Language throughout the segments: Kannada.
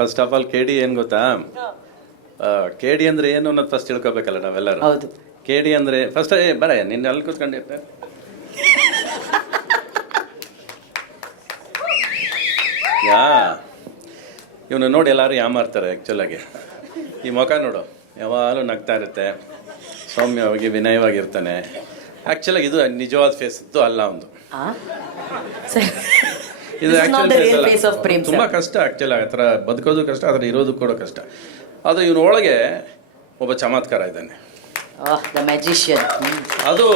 First of all K D ಏನು ಗೊತ್ತಾ? ಕೆ ಡಿ ಅಂದ್ರೆ ಏನು ಅನ್ನೋದು ಫಸ್ಟ್ ತಿಳ್ಕೊಬೇಕಲ್ಲ ನಾವೆಲ್ಲರೂ. ಹೌದು. ಕೆ ಡಿ ಅಂದ್ರೆ ಫಸ್ಟ್ ಏ ಬರ ನಿನ್ನ ಅಲ್ಲಿ ಕೂತ್ಕೊಂಡಿರ್ತೆ ಯಾ. ಇವನು ನೋಡಿ ಎಲ್ಲರೂ ಯಾಮಾರ್ತಾರೆ ಆ್ಯಕ್ಚುಲಾಗಿ ಈ ಮುಖ ನೋಡು ಯಾವಾಗಲೂ ನಗ್ತಾ ಇರುತ್ತೆ. ಸೌಮ್ಯವಾಗಿ ವಿನಯವಾಗಿರ್ತಾನೆ. ಆ್ಯಕ್ಚುಲಾಗಿ ಇದು ನಿಜವಾದ ಫೇಸ್ ಇತ್ತು ಅಲ್ಲ ಒಂದು. ಇದು ಪ್ರೇಮ್ ತುಂಬ ಕಷ್ಟ ಆಕ್ಚುಲಿ ಆ ಥರ ಬದುಕೋದು ಕಷ್ಟ ಆದರೆ ಇರೋದು ಕೂಡ ಕಷ್ಟ. ಆದರೆ ಇವನೊಳಗೆ ಒಬ್ಬ ಚಮತ್ಕಾರ ಇದ್ದಾನೆ. Magician. ಅದು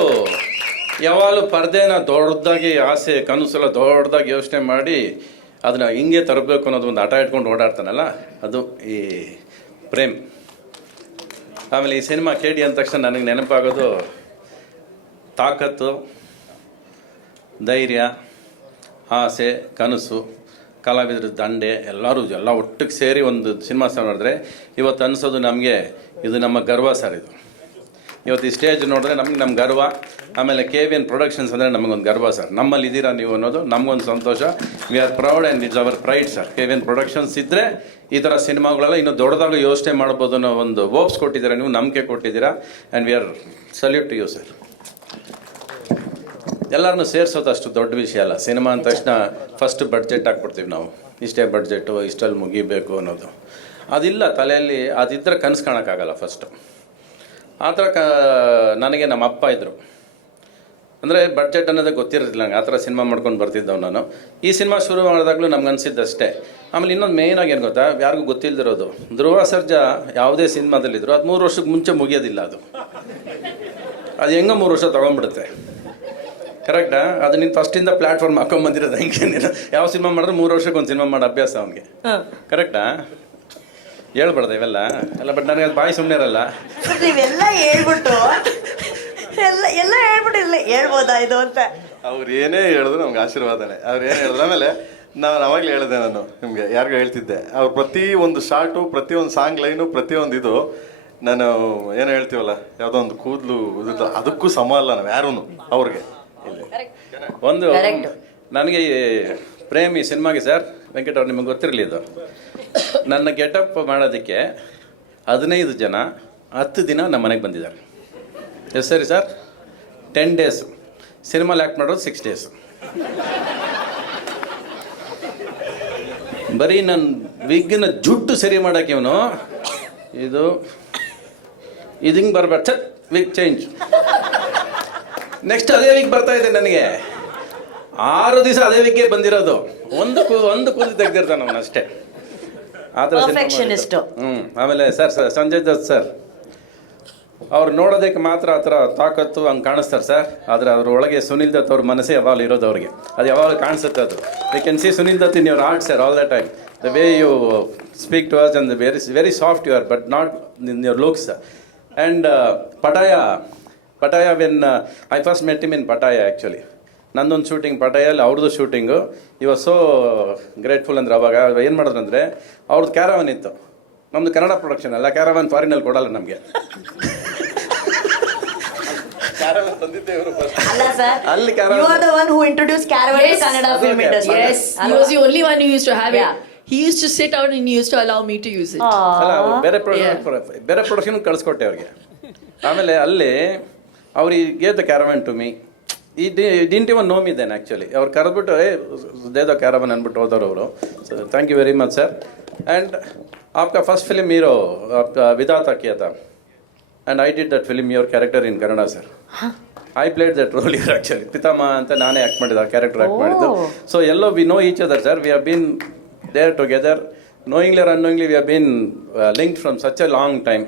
ಯಾವಾಗಲೂ ಪರ್ದೆನ ದೊಡ್ಡದಾಗಿ ಆಸೆ ಕನಸೆಲ್ಲ ದೊಡ್ಡದಾಗಿ ಯೋಚನೆ ಮಾಡಿ ಅದನ್ನ ಹಿಂಗೆ ತರಬೇಕು ಅನ್ನೋದು ಒಂದು ಆಟ ಇಟ್ಕೊಂಡು ಓಡಾಡ್ತಾನಲ್ಲ ಅದು ಈ ಪ್ರೇಮ್. ಆಮೇಲೆ ಈ ಸಿನಿಮಾ ಕೇಳಿ ಅಂದ ತಕ್ಷಣ ನನಗೆ ನೆನಪಾಗೋದು ತಾಕತ್ತು ಧೈರ್ಯ ಆಸೆ, ಕನಸು, ಕಲಾವಿದರ, ದಂಡೆ, ಎಲ್ಲರೂ ಎಲ್ಲ ಒಟ್ಟಿಗೆ ಸೇರಿ ಒಂದು ಸಿನಿಮಾ ಸಹ ನೋಡಿದ್ರೆ ಇವತ್ತು ಅನಿಸೋದು ನಮಗೆ ಇದು ನಮ್ಮ ಗರ್ವ ಸರ್ ಇದು. ಇವತ್ತು ಈ ಸ್ಟೇಜ್ ನೋಡಿದ್ರೆ ನಮ್ಗೆ ನಮ್ಮ ಗರ್ವ, ಆಮೇಲೆ ಕೆ ವಿ ಎನ್ ಪ್ರೊಡಕ್ಷನ್ಸ್ ಅಂದರೆ ನಮಗೊಂದು ಗರ್ವ ಸರ್. ನಮ್ಮಲ್ಲಿ ಇದ್ದೀರಾ ನೀವು ಅನ್ನೋದು ನಮಗೊಂದು ಸಂತೋಷ. We are proud and it's our pride sir. K V N productions ಇದ್ದರೆ ಈ ಥರ ಸಿನಿಮಾಗಳೆಲ್ಲ ಇನ್ನೂ ದೊಡ್ಡದಾಗ ಯೋಚನೆ ಮಾಡ್ಬೋದು ಅನ್ನೋ ಒಂದು ಹೋಪ್ಸ್ ಕೊಟ್ಟಿದ್ದೀರಾ ನೀವು, ನಂಬಿಕೆ ಕೊಟ್ಟಿದ್ದೀರಾ? And we are salute you sir ಎಲ್ಲರನ್ನೂ ಸೇರಿಸೋದು ಅಷ್ಟು ದೊಡ್ಡ ವಿಷಯ ಅಲ್ಲ. ಸಿನಿಮಾ ಅಂದ ತಕ್ಷಣ ಫಸ್ಟ್ ಬಡ್ಜೆಟ್ ಹಾಕ್ಬಿಡ್ತೀವಿ ನಾವು. ಇಷ್ಟೇ ಬಡ್ಜೆಟು ಇಷ್ಟಲ್ಲಿ ಮುಗಿಬೇಕು ಅನ್ನೋದು. ಅದಿಲ್ಲ, ತಲೆಯಲ್ಲಿ ಅದಿದ್ದರೆ ಕನಸು ಕಾಣೋಕ್ಕಾಗಲ್ಲ ಫಸ್ಟು ಆ ಥರ ಕ, ನನಗೆ ನಮ್ಮ ಅಪ್ಪ ಇದ್ದರು ಅಂದರೆ ಬಡ್ಜೆಟ್ ಅನ್ನೋದೇ ಗೊತ್ತಿರಲಿಲ್ಲ ನಂಗೆ. ಆ ಥರ ಸಿನಿಮಾ ಮಾಡ್ಕೊಂಡು ಬರ್ತಿದ್ದವು ನಾನು. ಈ ಸಿನಿಮಾ ಶುರು ಮಾಡಿದಾಗಲೂ ನಮ್ಗೆ ಅನಿಸಿದ್ದಷ್ಟೇ. ಆಮೇಲೆ ಇನ್ನೊಂದು ಮೇಯ್ನಾಗಿ ಏನು ಗೊತ್ತಾ? ಯಾರಿಗೂ ಗೊತ್ತಿಲ್ಲದಿರೋದು ಧ್ರುವ ಸರ್ಜಾ ಯಾವುದೇ ಸಿನಿಮಾದಲ್ಲಿದ್ದರು ಅದು ಮೂರು ವರ್ಷಕ್ಕೆ ಮುಂಚೆ ಮುಗಿಯೋದಿಲ್ಲ ಅದು. ಅದು ಹೆಂಗೋ ಮೂರು ವರ್ಷ ತೊಗೊಂಡ್ಬಿಡುತ್ತೆ. ಕರೆಕ್ಟಾ? ಅದು ನೀನು ಫಸ್ಟಿಂದ ಪ್ಲಾಟ್ಫಾರ್ಮ್ ಹಾಕೊಂಬಂದಿರೋದು ಹೆಂಗೆ? ನೀನು ಯಾವ ಸಿನಿಮಾ ಮಾಡಿದ್ರೆ ಮೂರು ವರ್ಷಕ್ಕೆ ಒಂದು ಸಿನಿಮಾ ಮಾಡೋ ಅಭ್ಯಾಸ ಅವನಿಗೆ. ಕರೆಕ್ಟಾ? ಹೇಳ್ಬಾರ್ದ ಇವೆಲ್ಲ? ಎಲ್ಲ ಬಟ್ ನನಗೆ ಅದು ಬಾಯಿ ಸುಮ್ಮನೆ ಇರಲ್ಲ. ನೀವೆಲ್ಲ ಹೇಳ್ಬಿಟ್ಟು ಎಲ್ಲ ಎಲ್ಲ ಹೇಳ್ಬಿಟ್ಟು ಇಲ್ಲ ಹೇಳ್ಬೋದಾ ಇದು ಅಂತ? ಅವ್ರು ಏನೇ ಹೇಳಿದ್ರು ನಮ್ಗೆ ಆಶೀರ್ವಾದನೆ ಅವ್ರು ಏನು ಹೇಳಿದ್ರು ಆಮೇಲೆ ನಾನು ಅವಾಗಲೇ ಹೇಳಿದೆ ನಾನು ನಿಮಗೆ ಯಾರಿಗೂ ಹೇಳ್ತಿದ್ದೆ. ಅವ್ರು ಪ್ರತಿ ಒಂದು ಶಾರ್ಟು ಪ್ರತಿ ಒಂದು ಸಾಂಗ್ ಲೈನು ಪ್ರತಿ ಒಂದು ಇದು ನಾನು ಏನು ಹೇಳ್ತೀವಲ್ಲ ಯಾವುದೋ ಒಂದು ಕೂದಲು ಇದು ಅದಕ್ಕೂ ಸಮ ಅಲ್ಲ ನಾವು ಯಾರೂ ಅವ್ರಿಗೆ. ಒಂದು. ನನಗೆ ಪ್ರೇಮಿ ಸಿನಿಮಾಗೆ ಸರ್ ವೆಂಕಟ ಅವ್ರು ನಿಮಗೆ ಗೊತ್ತಿರಲಿ ಇದು. ನನ್ನ ಗೆಟಪ್ ಮಾಡೋದಕ್ಕೆ ಹದಿನೈದು ಜನ ಹತ್ತು ದಿನ ನಮ್ಮ ಮನೆಗೆ ಬಂದಿದ್ದಾರೆ. ಎಸ್ ಸರಿ ಸರ್? ಟೆನ್ ಡೇಸ್ ಸಿನಿಮಾಲಿ ಆ್ಯಕ್ಟ್ ಮಾಡೋದು ಸಿಕ್ಸ್ ಡೇಸ್ ಬರೀ ನನ್ನ ವಿಗ್ಗಿನ ಜುಟ್ಟು ಸರಿ ಮಾಡೋಕೆ ಇವನು ಇದು ಇದು ಹಿಂಗೆ ಸರ್ ವಿಗ್ ಚೇಂಜ್ ನೆಕ್ಸ್ಟ್ ಅದೇ ವೀಕ್ ಬರ್ತಾ ಇದೆ ನನಗೆ. ಆರು ದಿವಸ ಅದೇ ವೀಕೆ ಬಂದಿರೋದು. ಒಂದು ಕೂ ಒಂದು ಕೂದಲು ತೆಗ್ದಿರ್ತಾನೆ ಅವನು ಅಷ್ಟೇ. ಆ ಥರ ಆಮೇಲೆ sir sir Sanjay Dutt sir. ಅವ್ರು ನೋಡೋದಕ್ಕೆ ಮಾತ್ರ ಆ ಥರ ತಾಕತ್ತು ಹಂಗೆ ಕಾಣಿಸ್ತಾರೆ ಸರ್. ಆದರೆ ಅವ್ರ ಒಳಗೆ ಸುನಿಲ್ ದತ್ ಅವ್ರ ಮನಸ್ಸೇ ಯಾವಾಗಲೂ ಇರೋದು ಅವ್ರಿಗೆ. ಅದು ಯಾವಾಗ ಕಾಣಿಸುತ್ತೆ ಅದು. I can see Sunil Dutt in your art sir all the time the way you speak to us and very very soft you are but not in your looks and Pattaya Pattaya when I first met him in Pattaya actually ನಂದೊಂದು ಶೂಟಿಂಗ್ ಪಟಾಯಲ್ಲಿ ಅವ್ರದ್ದು ಶೂಟಿಂಗು ಇವಾಗ ಸೋ ಗ್ರೇಟ್ಫುಲ್ ಅಂದ್ರೆ ಅವಾಗ. ಏನು ಮಾಡಿದ್ರು ಅಂದರೆ ಅವ್ರದ್ದು ಕ್ಯಾರವನ್ ಇತ್ತು. ನಮ್ಮದು ಕನ್ನಡ ಪ್ರೊಡಕ್ಷನ್ ಅಲ್ಲ ಕ್ಯಾರವನ್ ಫಾರಿನಲ್ಲಿ ಕೊಡಲ್ಲ ನಮಗೆ. ಅಲ್ಲ ಸರ್ ಅಲ್ಲಿ you caravan- are the one who introduce caravan Yes. Kannada Okay, film okay. Industry Yes, he was the only one who used to have it. He used to sit out and he used to allow me to use it. ಅಲ್ಲ ಅವ್ರು ಬೇರೆ ಪ್ರೊ Yeah. ಬೇರೆ ಪ್ರೊಡಕ್ಷನ್ ಕಳಿಸ್ಕೊಟ್ಟೆ ಅವ್ರಿಗೆ. ಆಮೇಲೆ ಅಲ್ಲಿ ಅವ್ರಿಗೆ he gave the caravan to me he didn't even know me then actually ಅವ್ರು ಕರೆದ್ಬಿಟ್ಟು ಏ ದೇದ ಕ್ಯಾರವನ್ ಅಂದ್ಬಿಟ್ಟು ಹೋದವ್ರು ಅವರು. So thank you very much sir and ಆಪ್ಕ first film hero Vidhata Keta and I did that film your character in Kannada sir I played that role year actually ಪಿತಾಮ ಅಂತ ನಾನೇ ಆ್ಯಕ್ಟ್ ಮಾಡಿದ್ದು ಆ ಕ್ಯಾರೆಕ್ಟರ್ ಆ್ಯಕ್ಟ್ ಮಾಡಿದ್ದು. So yellow we know each other sir we have been there together knowingly or unknowingly we have been linked from such a long time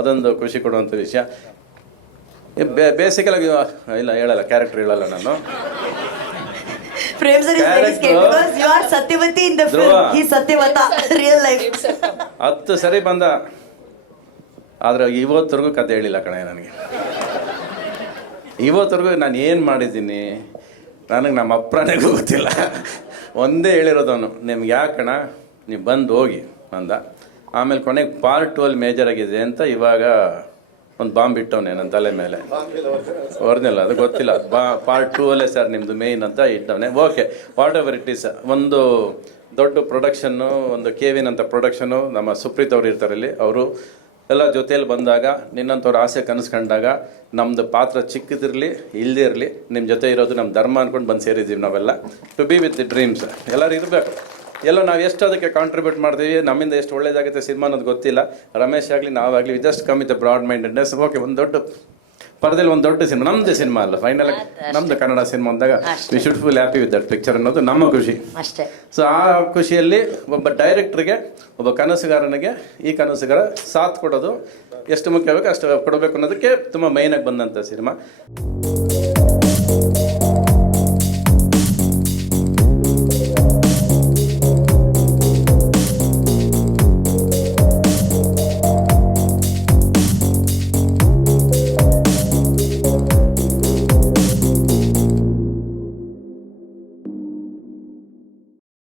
ಅದೊಂದು ಖುಷಿ ಕೊಡುವಂಥ ವಿಷಯ. ಬೇಸಿಕಲಾಗಿ ಇಲ್ಲ ಹೇಳಲ್ಲ ಕ್ಯಾರೆಕ್ಟರ್ ಹೇಳಲ್ಲ ನಾನು. Prem sir is very scare because you are Satyavati in the Dhruva. Film he ಸತ್ಯವತ real life ಹತ್ತು ಸರಿ ಬಂದ. ಆದ್ರೆ ಇವತ್ತರೆಗೂ ಕತೆ ಹೇಳಿಲ್ಲ ಕಣೆ ನನಗೆ. ಇವತ್ತರೆಗೂ ನಾನು ಏನು ಮಾಡಿದ್ದೀನಿ ನನಗೆ ನಮ್ಮ ಅಪ್ಪನೇ ಗೊತ್ತಿಲ್ಲ. ಒಂದೇ ಹೇಳಿರೋದವನು ನಿಮ್ಗೆ ಯಾಕಣ ನೀವು ಬಂದು ಹೋಗಿ ಅಂದ. ಆಮೇಲೆ ಕೊನೆಗೆ ಪಾರ್ಟ್ ಟು ಅಲ್ಲಿ ಮೇಜರ್ ಆಗಿದೆ ಅಂತ ಇವಾಗ ಒಂದು ಬಾಂಬ್ ಇಟ್ಟವನೆ ನನ್ನ ತಲೆ ಮೇಲೆ. ಹೊರದಿಲ್ಲ ಅದು ಗೊತ್ತಿಲ್ಲ. ಬಾ ಪಾರ್ಟ್ ಟೂ ಅಲ್ಲೇ ಸರ್ ನಿಮ್ಮದು ಮೇಯ್ನ್ ಅಂತ ಇಟ್ಟವನೆ. Okay whatever it is ಒಂದು ದೊಡ್ಡ ಪ್ರೊಡಕ್ಷನ್ನು ಒಂದು ಕೇವಿನ್ ಅಂತ ಪ್ರೊಡಕ್ಷನ್ನು ನಮ್ಮ ಸುಪ್ರೀತ್ ಅವರು ಇರ್ತಾರೆ ಇಲ್ಲಿ. ಅವರು ಎಲ್ಲ ಜೊತೆಯಲ್ಲಿ ಬಂದಾಗ ನಿನ್ನಂಥವ್ರ ಆಸೆ ಕನಸು ಕಂಡಾಗ ನಮ್ಮದು ಪಾತ್ರ ಚಿಕ್ಕದಿರಲಿ ಇಲ್ಲದೇ ಇರಲಿ ನಿಮ್ಮ ಜೊತೆ ಇರೋದು ನಮ್ಮ ಧರ್ಮ ಅಂದ್ಕೊಂಡು ಬಂದು ಸೇರಿದ್ದೀವಿ ನಾವೆಲ್ಲ. To be with the dreams ಎಲ್ಲರೂ ಇರಬೇಕು. ಎಲ್ಲ ನಾವು ಎಷ್ಟು ಅದಕ್ಕೆ ಕಾಂಟ್ರಿಬ್ಯೂಟ್ ಮಾಡ್ತೀವಿ ನಮ್ಮಿಂದ ಎಷ್ಟು ಒಳ್ಳೇದಾಗುತ್ತೆ ಸಿನಿಮಾ ಅನ್ನೋದು ಗೊತ್ತಿಲ್ಲ. ರಮೇಶ್ ಆಗಲಿ ನಾವಾಗಲಿ just come with broad mindedness okay ಒಂದು ದೊಡ್ಡ ಪರದಲ್ಲಿ ಒಂದು ದೊಡ್ಡ ಸಿನಿಮಾ ನಮ್ದು ಸಿನಿಮಾ ಅಲ್ಲ ಫೈನಲ್ ನಮ್ದು ಕನ್ನಡ ಸಿನಿಮಾ ಅಂದಾಗ we should full happy with that picture ಅನ್ನೋದು ನಮ್ಮ ಖುಷಿ. ಅಷ್ಟೇ. ಸೊ ಆ ಖುಷಿಯಲ್ಲಿ ಒಬ್ಬ ಡೈರೆಕ್ಟ್ರಿಗೆ ಒಬ್ಬ ಕನಸುಗಾರನಿಗೆ ಈ ಕನಸುಗಾರ ಸಾಥ್ ಕೊಡೋದು ಎಷ್ಟು ಮುಖ್ಯ ಬೇಕು ಅಷ್ಟು ಕೊಡಬೇಕು ಅನ್ನೋದಕ್ಕೆ ತುಂಬ ಮೈನಾಗಿ ಬಂದಂಥ ಸಿನಿಮಾ.